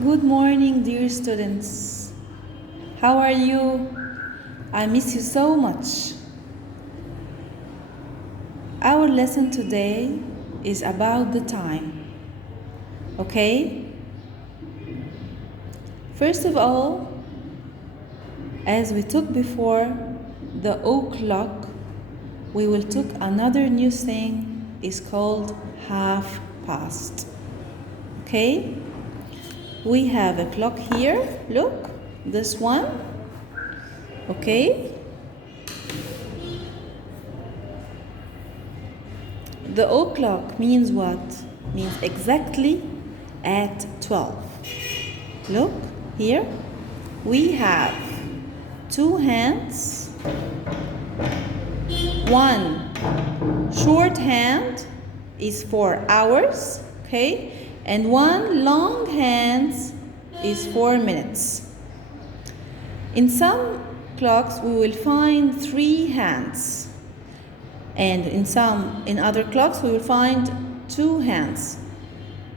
Good morning, dear students. How are you? I miss you so much. Our lesson today is about the time. Okay? First of all, as we took before the o'clock, we will took another new thing is called half past. Okay? We have a clock here. Look, this one. Okay? The o'clock means what? Means exactly at 12. Look, here. We have two hands. One short hand is for hours, okay? And one long hand is for minutes. In some clocks, we will find three hands. And in other clocks, we will find two hands.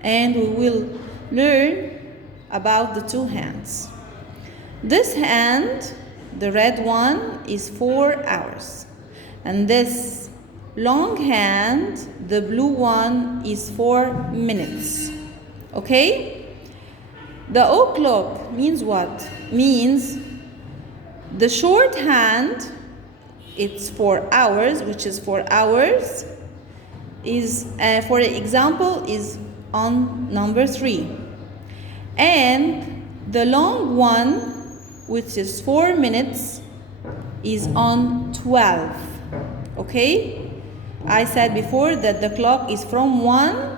And we will learn about the two hands. This hand, the red one, is 4 hours. And this long hand, the blue one, is 4 minutes. Okay? The o'clock means what? Means the short hand, it's 4 hours, which is 4 hours, is, for example, is on number 3. And the long one, which is 4 minutes, is on 12. Okay? I said before that the clock is from 1,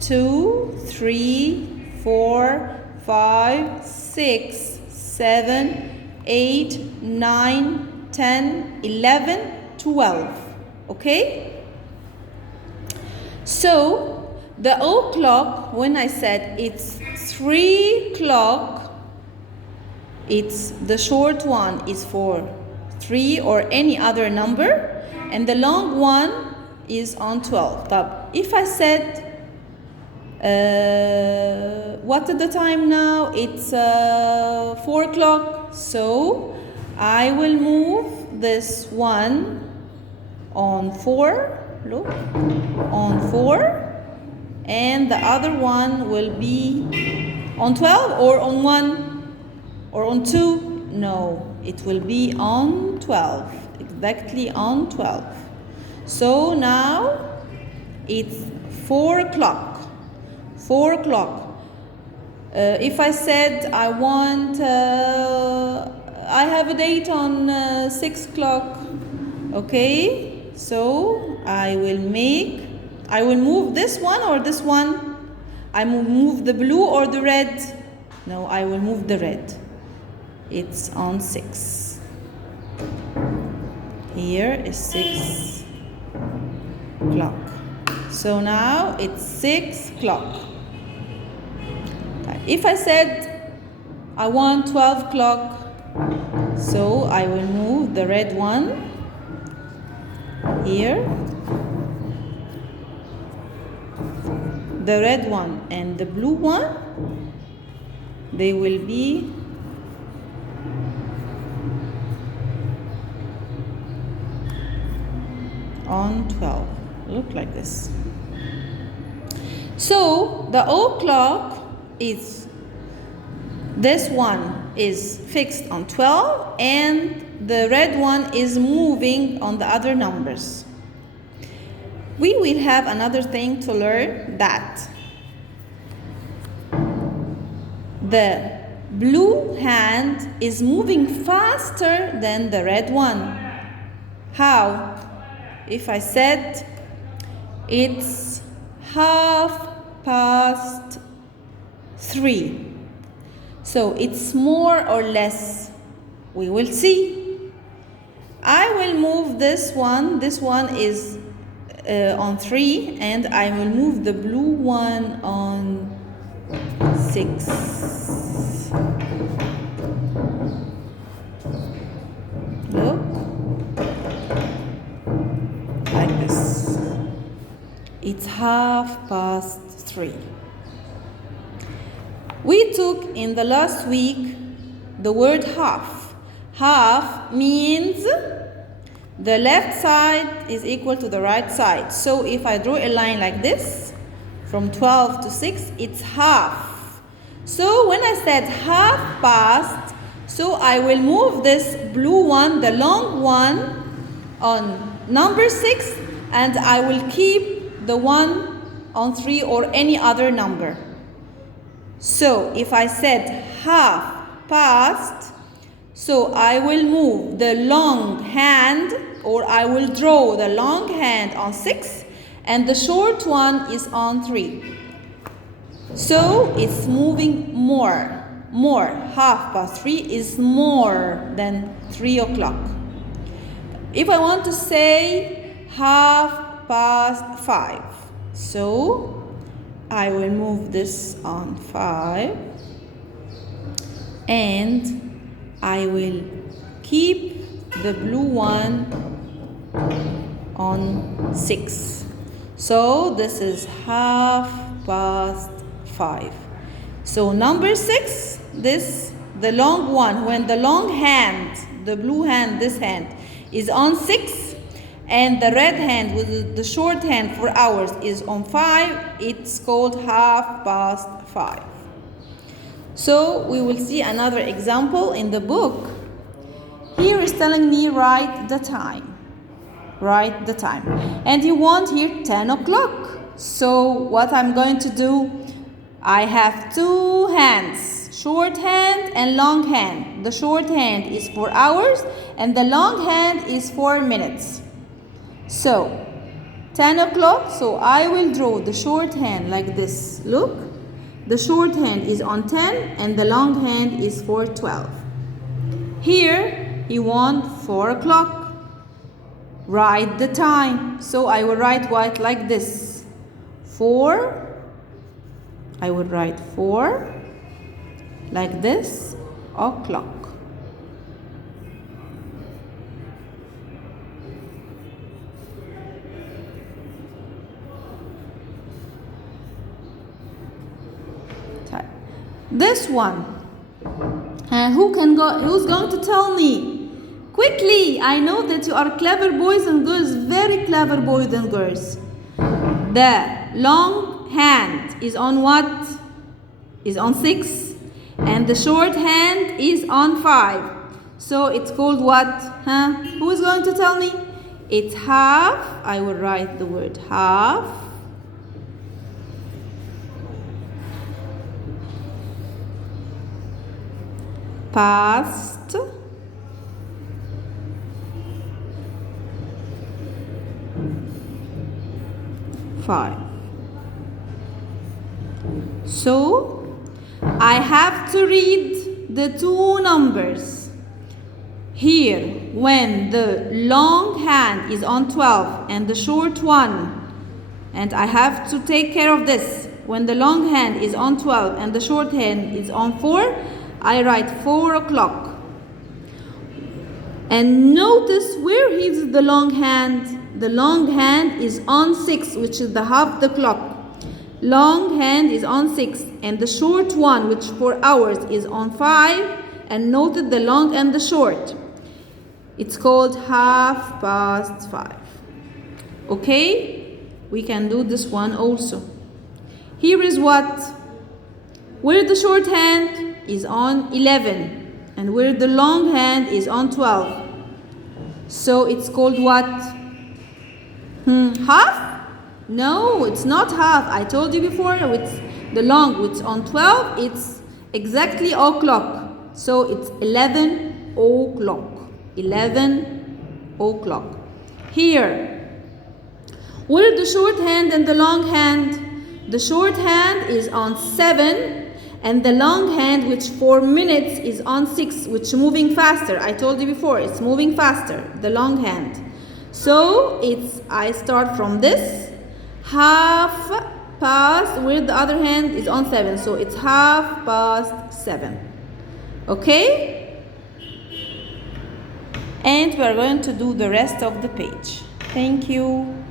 2, 3, 4, 5, 6, 7, 8, 9, 10, 11, 12. Okay? So, the o'clock, when I said it's 3 o'clock, it's the short one is for 3 or any other number, and the long one is on 12. But if I said, what is the time now? It's 4 o'clock. So I will move this one on 4. Look, on 4. And the other one will be on 12 or on 1 or on 2. No, it will be on 12. Exactly on 12. So now it's 4 o'clock. 4 o'clock. If I said I want, I have a date on 6 o'clock. Okay, so I will move this one or this one. I will move the blue or the red. No, I will move the red. It's on 6. Here is 6 o'clock. So now it's 6 o'clock. If I said I want 12 o'clock, so I will move the red one here. The red one and the blue one, they will be on 12. Look like this. So the o'clock is, this one is fixed on 12 and the red one is moving on the other numbers. We will have another thing to learn, that the blue hand is moving faster than the red one. How? If I said it's 3:30, so it's more or less. We will see. I will move this one. This one is on 3, and I will move the blue one on 6. Look. Like this. It's 3:30. We took in the last week the word half. Half means the left side is equal to the right side. So if I draw a line like this, from 12 to 6, it's half. So when I said half past, so I will move this blue one, the long one, on number 6, and I will keep the one on 3 or any other number. So if I said half past, so I will move the long hand, or I will draw the long hand on 6, and the short one is on 3. So it's moving more. Half past 3 is more than 3 o'clock. If I want to say half past 5, so I will move this on 5, and I will keep the blue one on 6. So this is half past 5. So number 6, this, the long one, when the long hand, the blue hand, this hand, is on 6, and the red hand with the short hand for hours is on 5, it's called half past 5. So we will see another example in the book. Here is telling me write the time. Write the time. And you want here 10 o'clock. So what I'm going to do, I have two hands, short hand and long hand. The short hand is for hours and the long hand is for minutes. So 10 o'clock, so I will draw the short hand like this. Look, the short hand is on 10 and the long hand is for 12. Here you want 4 o'clock. Write the time. So I will write white like this. 4. I would write 4 like this, o'clock. This one, who's going to tell me quickly? I know that you are clever boys and girls, very clever boys and girls. The long hand is on what? Is on 6, and the short hand is on 5. So it's called what? Who is going to tell me? It's half. I will write the word half. Past. Five. So I have to read the two numbers. Here, when the long hand is on 12 and the short one, and I have to take care of this. When the long hand is on 12 and the short hand is on 4, I write 4 o'clock. And notice where is the long hand? The long hand is on 6, which is the half the clock. Long hand is on 6, and the short one, which for hours, is on 5. And noted the long and the short. It's called half past 5. Okay? We can do this one also. Here is what? Where the short hand is on 11, and where the long hand is on 12. So it's called what? Half? No, it's not half. I told you before, it's the long, which on 12, it's exactly o'clock. So it's 11 o'clock. 11 o'clock. Here, where the short hand and the long hand? The short hand is on 7, and the long hand, which for minutes, is on 6, which is moving faster. I told you before, it's moving faster, the long hand. So I start from this, half past, where the other hand is on 7. So it's half past 7. Okay? And we are going to do the rest of the page. Thank you.